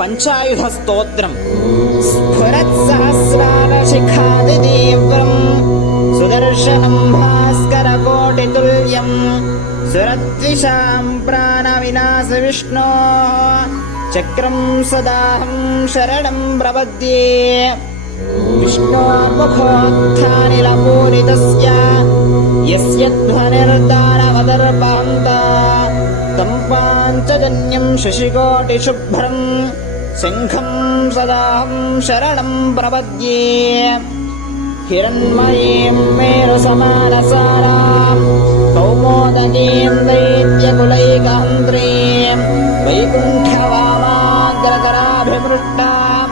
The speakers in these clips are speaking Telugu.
పంచాయుధ స్తోత్రం. స్ఫురత్ సహస్రార శిఖాది స్ఫురత్సహస్రారశిఖాదితీవ్రం సుదర్శనం భాస్కర కోటి భాస్కరకోటితుల్యం. సురద్విషాం ప్రాణవినాశ విష్ణో. చక్రం సదాహం శరణం ప్రపద్యే. విష్ణోముఖోత్థానిలపూరితస్య. యస్య ధ్వనిర్దానవదర్పహంత తం పాంచజన్యం శశికోటిశుభ్రం శంఖం సదాహం శరణం ప్రపద్యే హిరణ్మయీం మేరుసమానసారాం కౌమోదగీం దైత్యకులైకహంత్రీం వైకుంఠవామాగ్రకరాభిమృష్టాం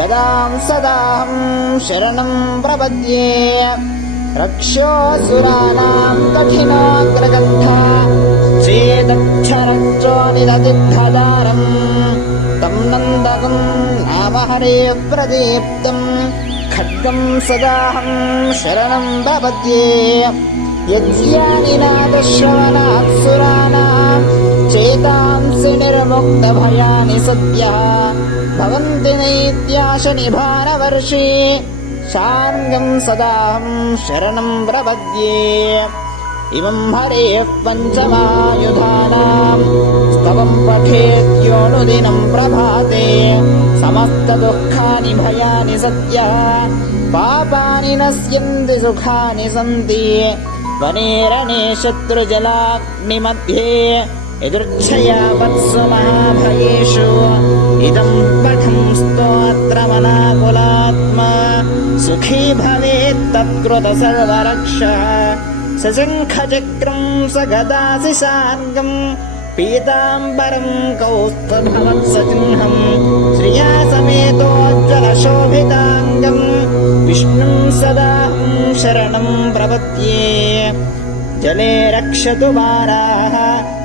గదాం సదాహం శరణం ప్రపద్యే రక్షోసురాణాం చేదక్షరచ్చోనిదతిద్ధదారం తం నందకం నామ హరే ప్రదీప్తం ఖడ్గం సదాహం శరణం ప్రపద్యే యజ్ఞానినాదశ్రవణాత్సురాణాం చేతాంసి నిర్ముక్తభయాని సద్యः భవంతి నైత్యాశనిభానవర్షి శాంగం సదాహం శరణం ప్రపద్యే ఇమం హరేః इमं हरेः पञ्चमायुधानाम् स्तवं पठेत्योऽनुदिनं प्रभाते समस्तदुःखानि भयानि सत्यः पापानि न सुखानि सन्ति वनेरणे शत्रुजलाग्निमध्ये यदृच्छया वत्सु महाभयेषु इदं पठं स्तोत्रमनाकुलात्मा सुखी भवेत्तत्कृतसर्वरक्षः గదాసి సార్గం పీతాంబరం కౌస్తుభవత్సచిహ్నం శ్రియా సమేతోజ్వలశోభితాంగం విష్ణుం సదాహం శరణం ప్రపద్యే జలే రక్షతు వారాः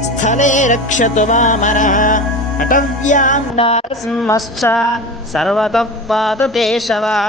స్థలే రక్షతు వామరः అటవ్యాం నారసింహశ్చ సర్వతః పాతు కేశవः.